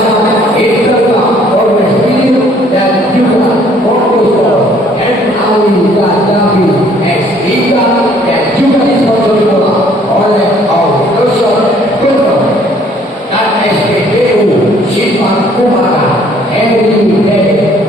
dipasang internal oleh video dan juga komposer NAWI Davi X3 dan juga disponsori bola oleh Augusto Guntur dan SPBU Simpan Kumara Heri Dede.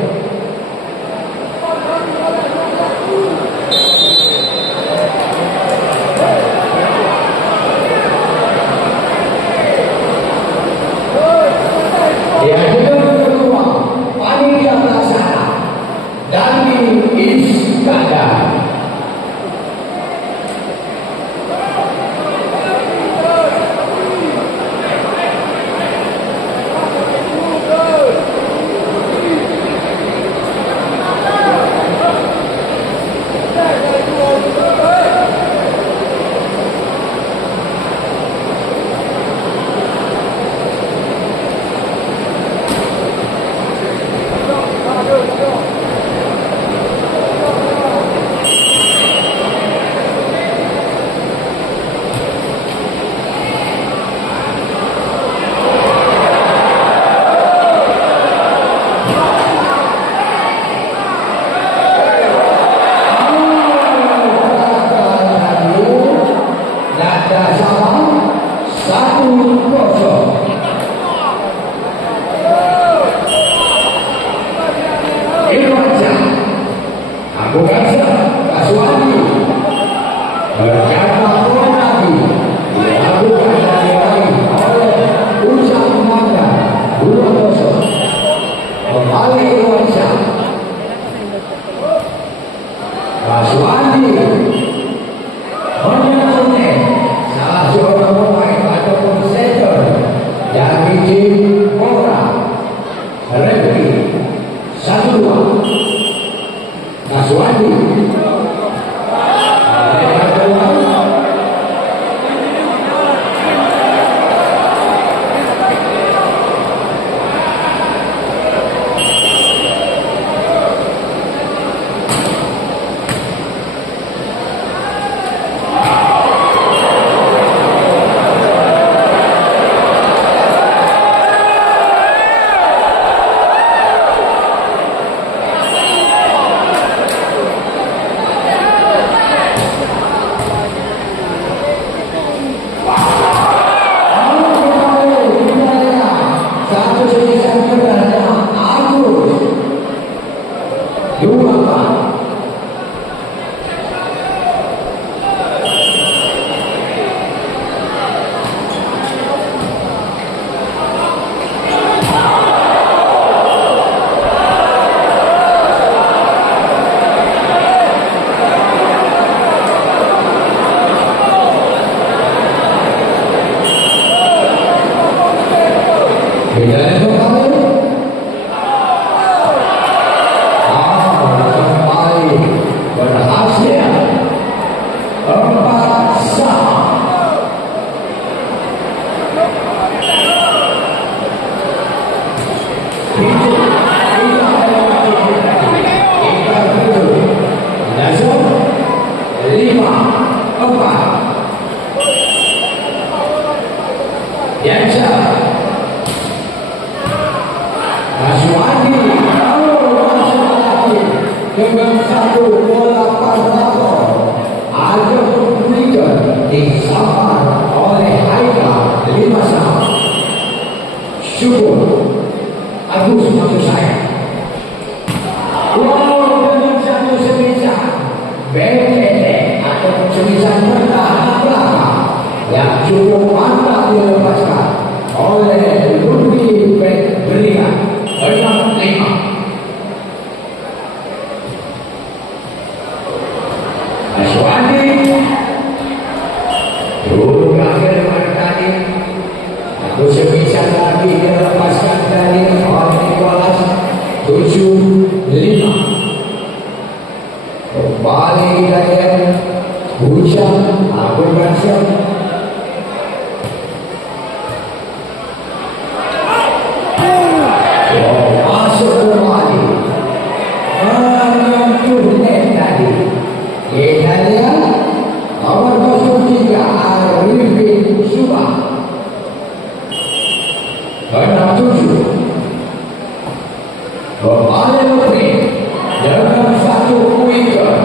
Kembali Lutfi dengan satu wicket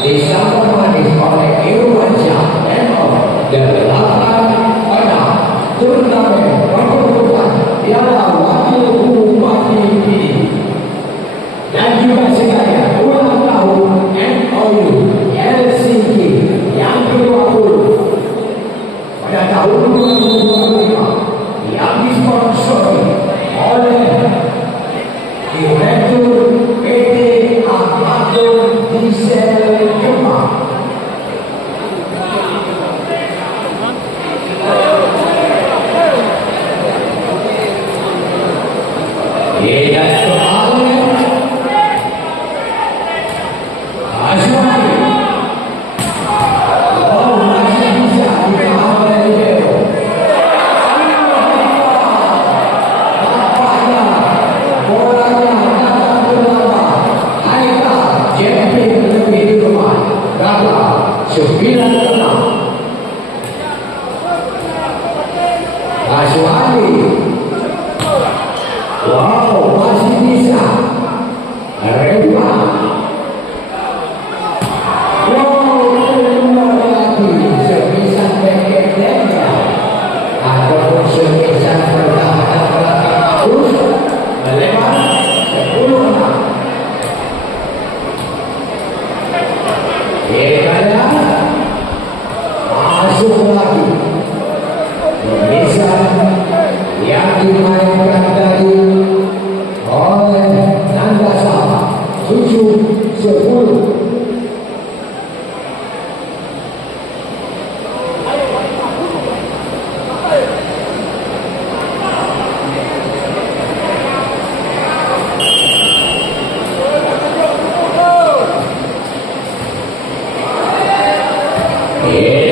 disambut manis oleh Irwansyah Eno 8-6. Turnamen pertempuran Piala Wakil Bupati ini dan juga sekalian ulang tahun MOU Helsinki yang ke-20 pada tahun 2025 yang disponsori oleh Direktur PT Ahmado Diesel Jepang. Dan kembali Azwani. Oh, masih bisa ditahan oleh libero. Nampaknya bolanya datang terlambat. Haikal jumping lebih duluan. Gagal 9-6. Azwani. Wow, masih bisa. Reba. Wow, kembali lagi. Semisal backhand lengkap. Ataupun semisal pertahanan belakang bagus. Melebar 10-6. Kira-kira masuk lagi. Semisal yang dimainkan dari oleh Nandasa 7-10.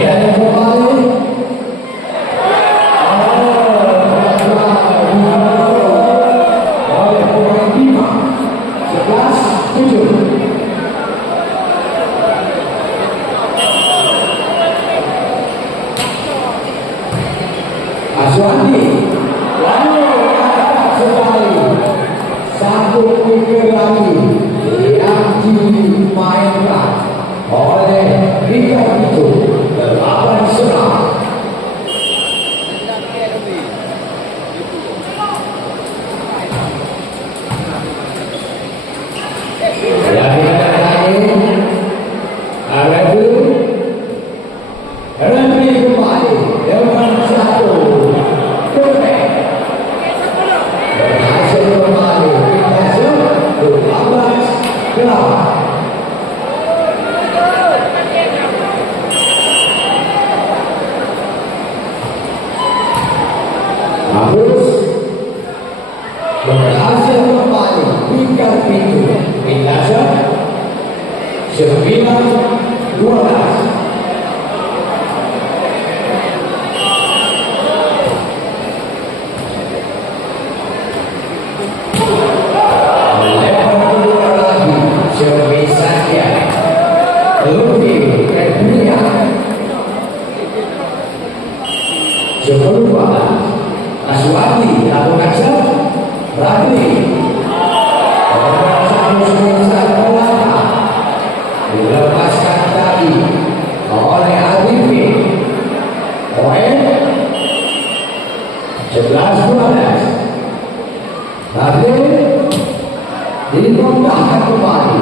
Dan kembali oleh pemain Bima 11-7. Azwani lalu sekali satu wicket lagi yang dimainkan oleh Rika itu 8-9. Yang terakhir ada dulu Remi kembali dengan satu perfect berhasil kembali berhasil 12-8. Harus berhasil kembali pikat itu Mindasa 9-12. Melebar kedua lagi sebisanya Lutfi Febria 10-12. Aswati lakukan serve Radli satu sebesar belakang dilepaskan tadi oleh Arifin. Poin 11-12. Radli dimudahkan kembali.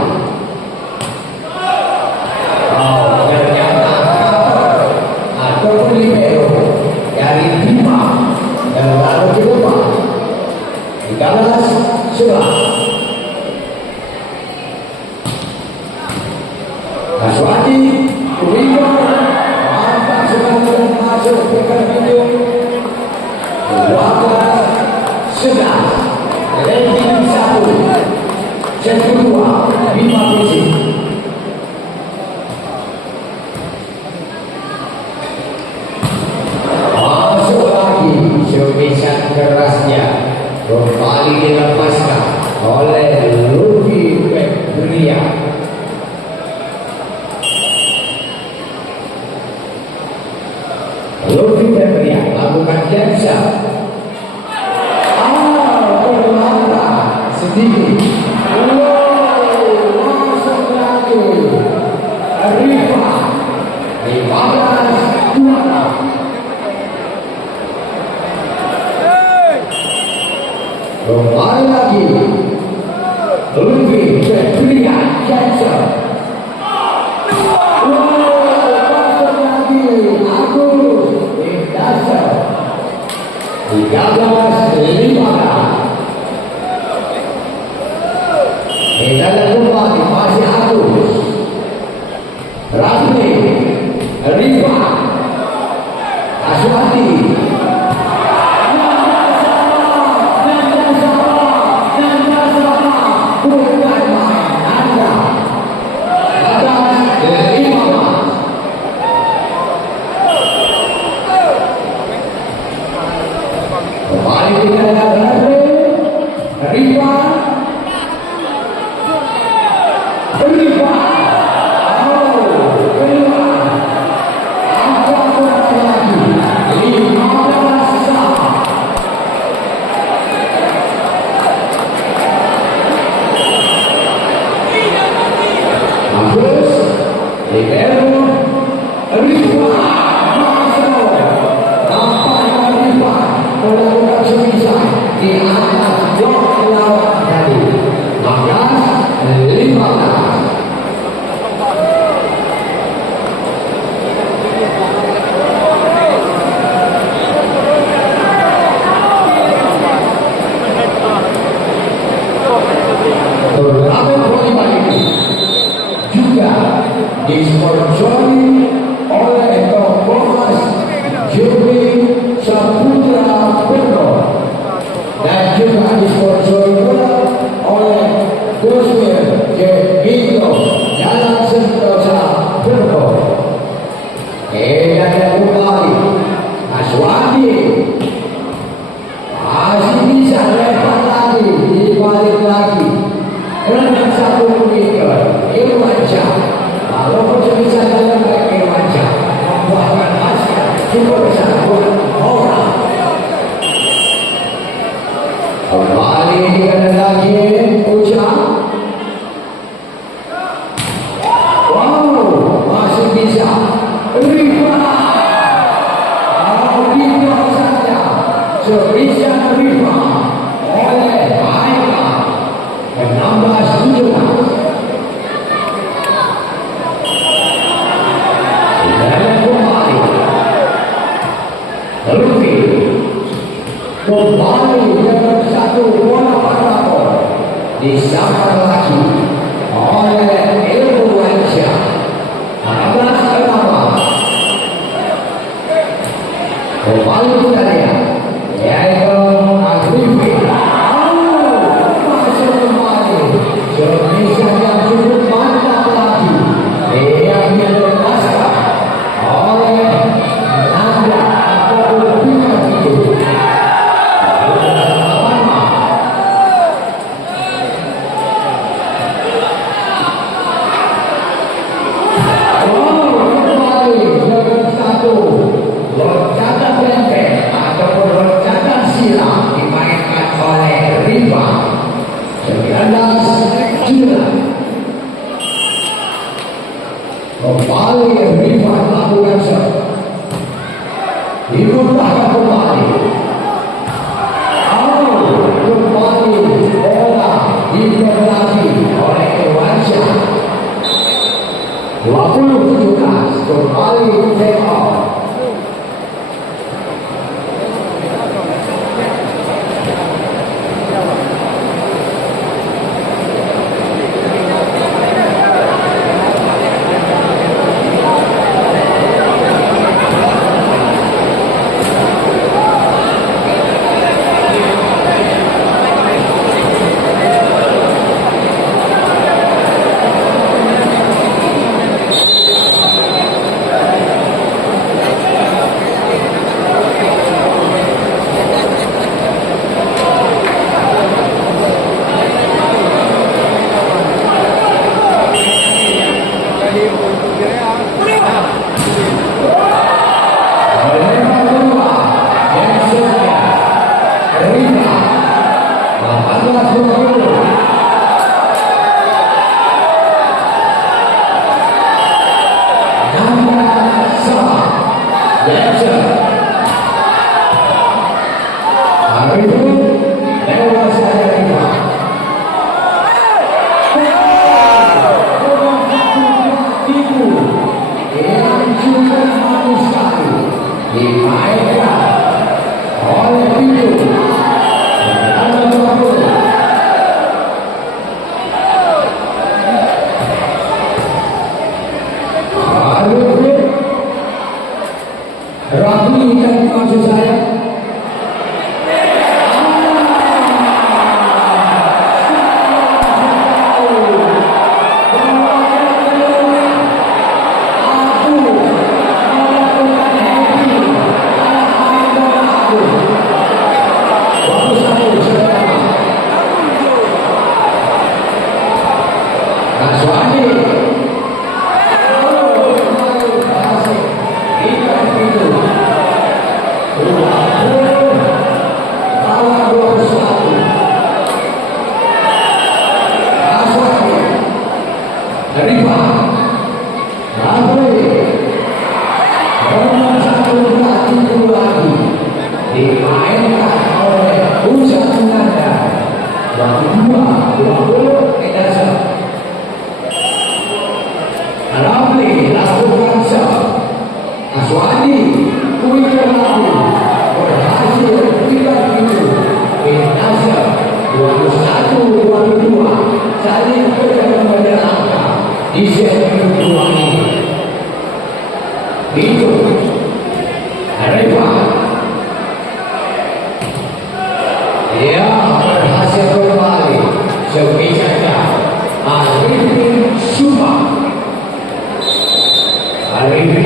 Oh, ternyata ataupun libero dari Bima dan lalu ke depan 13-11. Aswati Ringo mantap sekali masuk ke pintu 12-11. Ranking 1 set kedua Bima Fisik. Masuk lagi semisal kerasnya kembali dilepaskan oleh Lutfi Febria. Lutfi Febria lakukan cancel. tinggi. Langsung lagi. Rifa 15-26. Kembali lagi. Lutfi Febrian Jansen. Langsung lagi. Agus Indasar 13-15. Medali kembali masih Agus. Rafli Rifa Aswati bukan main Anda atas 15. Kembali tinggal Rafli Rifa di atas blok lawan tadi 15-15. Turnamen volleyball ini juga disponsori oleh Thomas Juri Saputra Purno dan juga disponsori oleh Gusmir Jegito Jalan Sentosa Purno. Dan kembali Aswati masih bisa lepas lagi, dibalik lagi dengan satu meter Irwanca. Walaupun bisa jalan ke Irwanca, membuahkan hasil cuma bisa buat orang. Kembali dengan lagi Ucap. Wow, masih bisa Rifa. Rifa saja sebisa Rifa oleh Aika 16-17. Kembali dengan satu bola parapon disambut lagi oleh Irwanca 16-16. Kembali kita lihat yaitu Agrifi masuk kembali sebisa yang cukup mantap lagi yang dilepaskan oleh Nanda atau Bina itu. Loncatan benteng ataupun loncatan silang dimainkan oleh Rifa 19-9. Kembali Rifa melakukan serve, dimutahkan kembali. Kembali bola diberi oleh Irwanca 20-17. Kembali take off. Rima 18-20. saling berjalan menyerangkan di set kedua ini. Itu Arifah dia berhasil kembali sebisanya. Arifin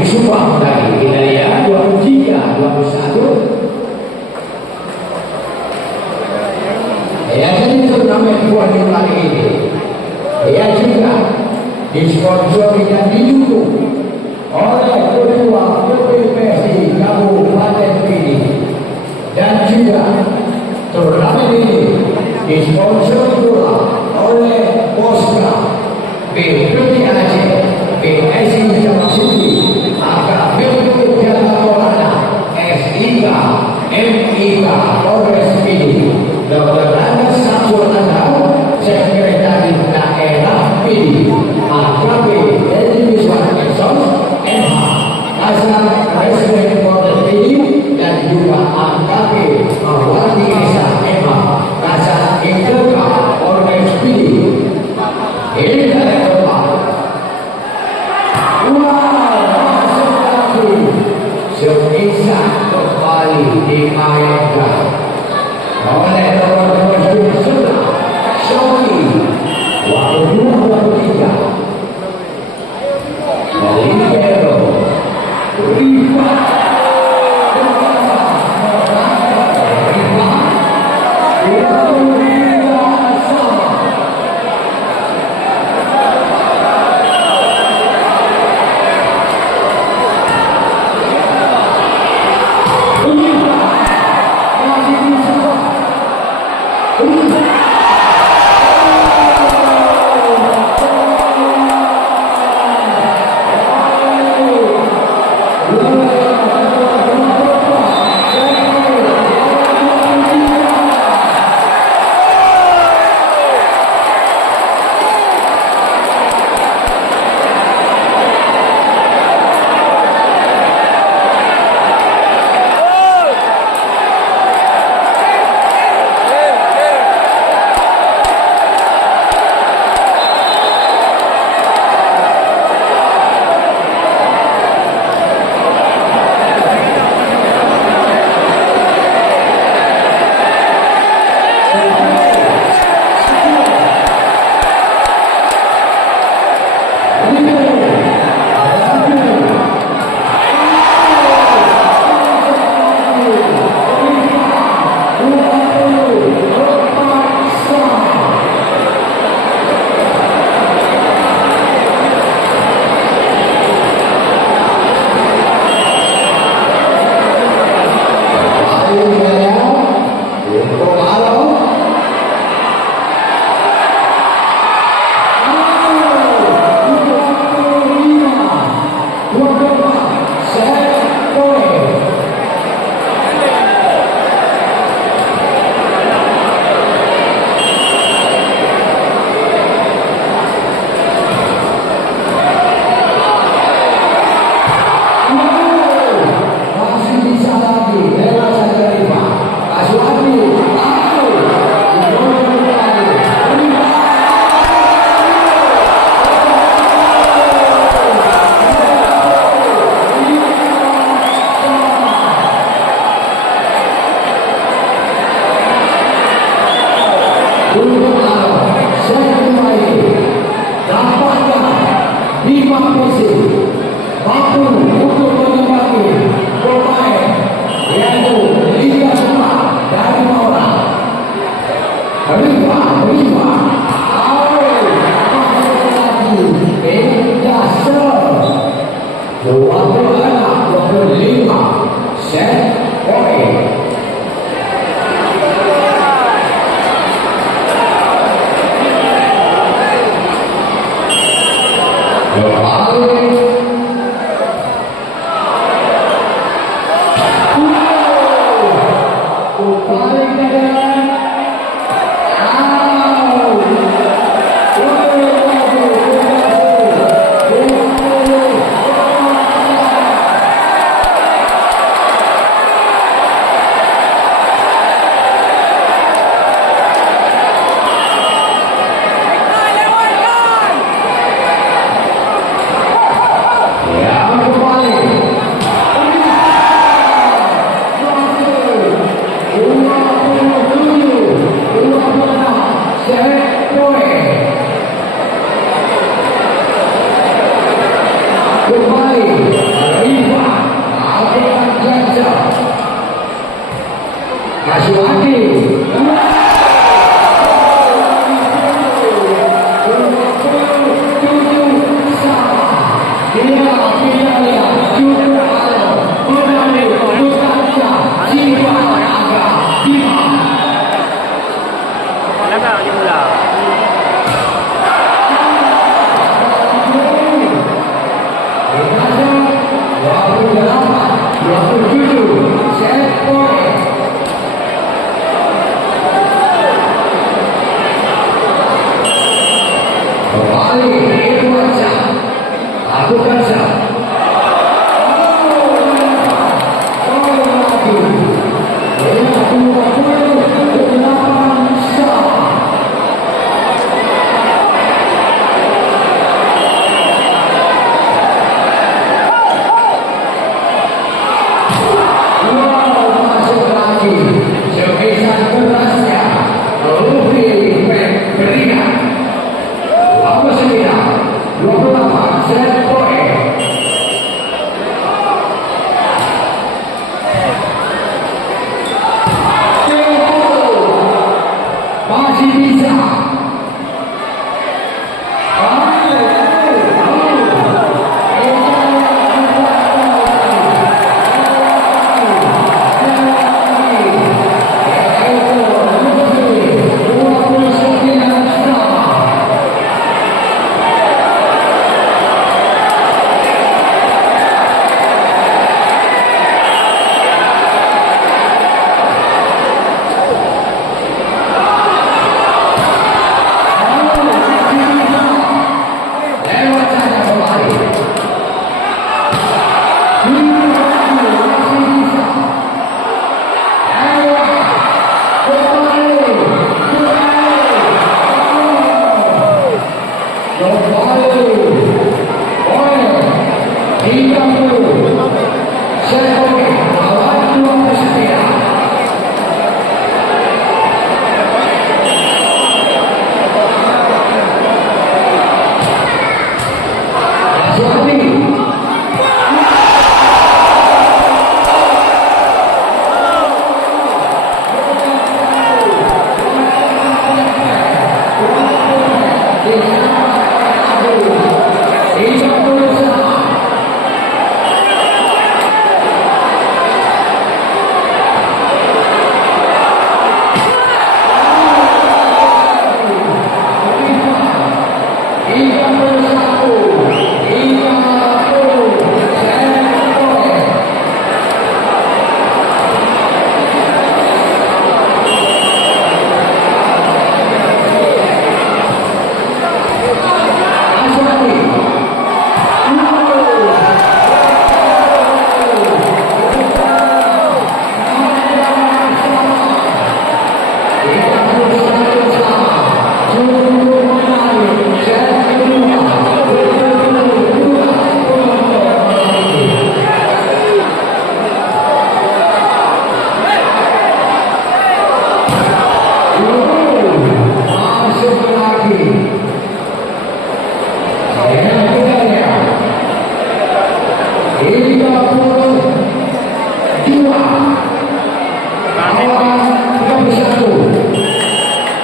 Subang tadi kita lihat 23, 21. Ya, jadi turnamen kuali kali ini ya juga disponsori dan didukung oleh Ketua PPSI Kabupaten Pidi, dan juga turnamen ini disponsori pula oleh Poska BPT Aceh, PSI Jawa Siti, maka BPT Jakarta, SIK, MIK, Polres Pidi, Dr. Andes Samsul Andau, Sekretaris Daerah Pidi, AKP Edi Wiswan Eksos, MH, Kasar Presiden Polres Pidi, dan juga AKP Mawati Esa MH, Kasar Intelka Polres Pidi. Ini dari depan. Masuk lagi. Sebisa kembali dimainkan oleh nomor 21 Shoki, waktu 23 dari Libero Rifa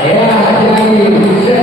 Ya, jadi